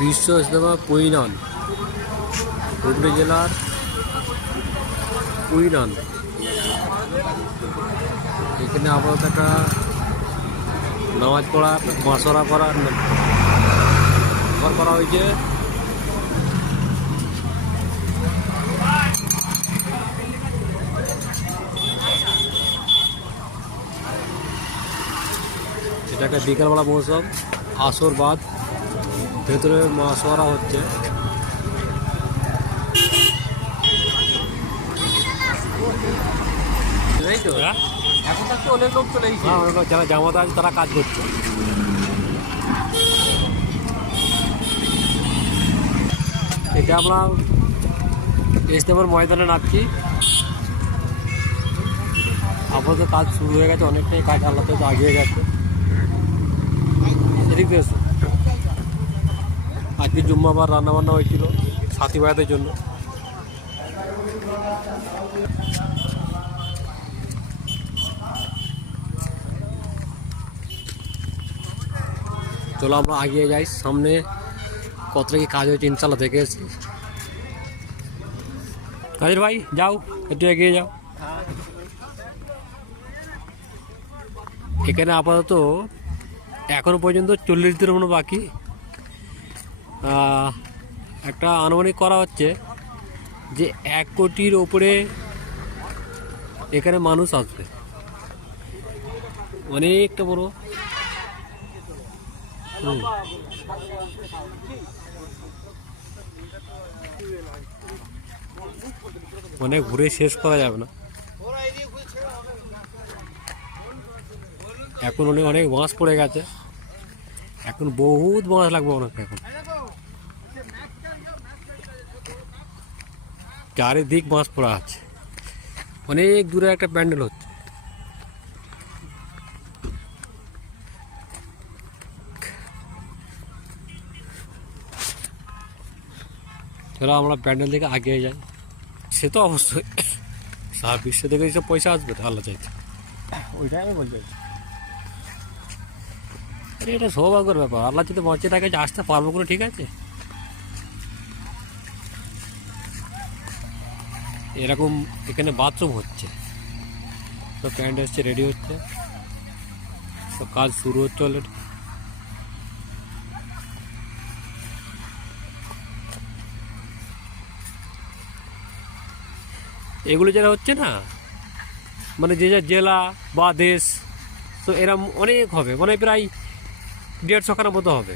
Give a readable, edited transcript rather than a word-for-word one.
Bishwa Ijtema quinone, Hooghly জেলার quinone. এখানে আপাতত একটা নামাজ পড়ার মাসরা করার করা হয়েছে। এটা একটা বিকালবেলা মৌসুম, আসর বাদ ভেতরে মাসরা হচ্ছে। এখন তো অনেক লোক চলে গেছে। হ্যাঁ, অনেক লোক যারা জামাত আছে তারা কাজ করছে। এটা আমরা ইজতেমার ময়দানে নাচছি। আপাতত কাজ শুরু হয়ে গেছে, অনেকটাই কাজ আল্লাহ তো আগিয়ে গেছে। এদিক দিয়ে এসো। আজকে জুম্মাবার রান্নাবান্না হয়েছিল সাথী ভাইদের জন্য। চলো আমরা এগিয়ে যাই, সামনে কতটা কি কাজ হয়েছে ইনশাল্লাহ দেখে এসেছি। কাজের ভাই যাও, একটু এগিয়ে যাও। এখানে আপাতত এখনো পর্যন্ত 40 দিনের মতো বাকি। একটা আনুমানিক করা হচ্ছে যে 1 কোটির ওপরে এখানে মানুষ আসবে, অনেকটা বড়। মানে ঘুরে শেষ করা যাবে না। এখন অনেক বাঁশ পড়ে গেছে, এখন বহুত বাঁশ লাগবে অনেক। এখন চারিদিক বাঁশ পড়া আছে, অনেক দূরে একটা প্যান্ডেল হচ্ছে। চলো আমরা প্যান্ডেল থেকে এগিয়ে যাই। সে তো অবশ্যই সারা বিশ্ব থেকে এইসব পয়সা আসবে তো আল্লাহ চাইছে। ওইটাই আমি বলতে আরে এটা সৌভাগ্যের ব্যাপার, আল্লাহ যদি বাঁচিয়ে থাকে যে আসতে পারবো কোনো ঠিক আছে। এরকম এখানে বাথরুম হচ্ছে, তো প্যান্ট এসছে, রেডি হচ্ছে, তো কাজ শুরু হচ্ছে অলরেডি। এগুলো যারা হচ্ছে না, মানে যে যা জেলা বা দেশ, তো এরম অনেক হবে, মানে প্রায় 150 খানার মতো হবে।